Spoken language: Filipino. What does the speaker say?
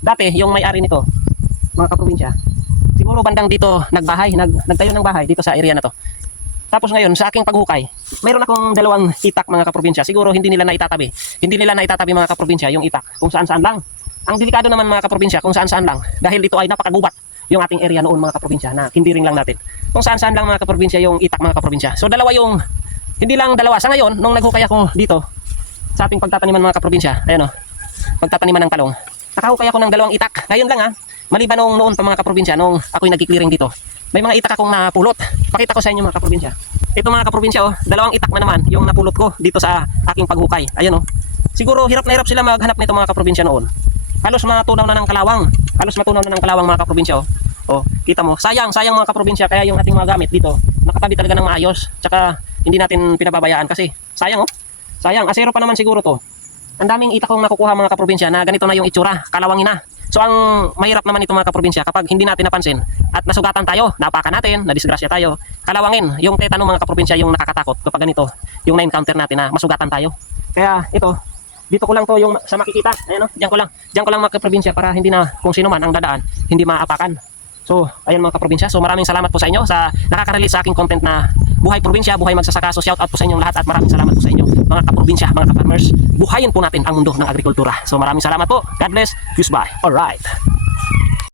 dati yung may-ari nito, mga kaprobinsya, siguro bandang dito nagtayo ng bahay dito sa area na to. Tapos ngayon sa aking paghukay, mayroon akong dalawang itak mga kaprobinsya. Siguro hindi nila naitatabi. Hindi nila naitatabi mga kaprobinsya yung itak kung saan-saan lang. Ang delikado naman mga kaprobinsya kung saan-saan lang dahil dito ay napakagubat yung ating area noon mga kaprobinsya na kindiring lang natin. Kung saan-saan lang mga kaprobinsya yung itak mga kaprobinsya. So dalawa yung, hindi lang dalawa. Sa ngayon, nung naghukay ako dito sa ating pagtataniman mga kaprobinsya, ayan o, pagtataniman ng talong, nakahukay ako ng dalawang itak. Ngayon lang maliban noon pa mga kaprobinsya, nung ako'y nagki-clearing dito, may mga itak akong napulot. Pakita ko sa inyo mga kaprobinsya. Ito mga kaprobinsya dalawang itak na naman yung napulot ko dito sa aking paghukay. Ayan siguro hirap na hirap sila maghanap nito mga kaprobinsya noon. Halos matunaw na ng kalawang. Halos matunaw na ng kalawang mga kaprobinsya kita mo. Sayang mga kaprobinsya, kaya yung ating mga gamit dito nakatabi talaga ng maayos. Tsaka hindi natin pinababayaan kasi sayang sayang. Asero pa naman siguro to. Ang daming itak kong nakukuha mga kaprobinsya na ganito na yung itsura, kalawangin na. So ang mahirap naman ito mga kaprobinsya kapag hindi natin napansin at nasugatan tayo, napakan natin, nadisgrasya tayo, kalawangin, yung tetano mga kaprobinsya yung nakakatakot kapag ganito, yung na-encounter natin na masugatan tayo. Kaya ito, dito ko lang to yung sa makikita, ayan diyan ko lang mga kaprobinsya para hindi na kung sino man ang dadaan, hindi maapakan. So ayan mga kaprobinsya, so maraming salamat po sa inyo sa nakaka-release sa aking content na buhay probinsya, buhay magsasaka. So shout out po sa inyong lahat at maraming salamat po sa inyo mga kaprobinsya, mga ka-farmers. Buhayin po natin ang mundo ng agrikultura. So maraming salamat po. God bless. Goodbye. Alright.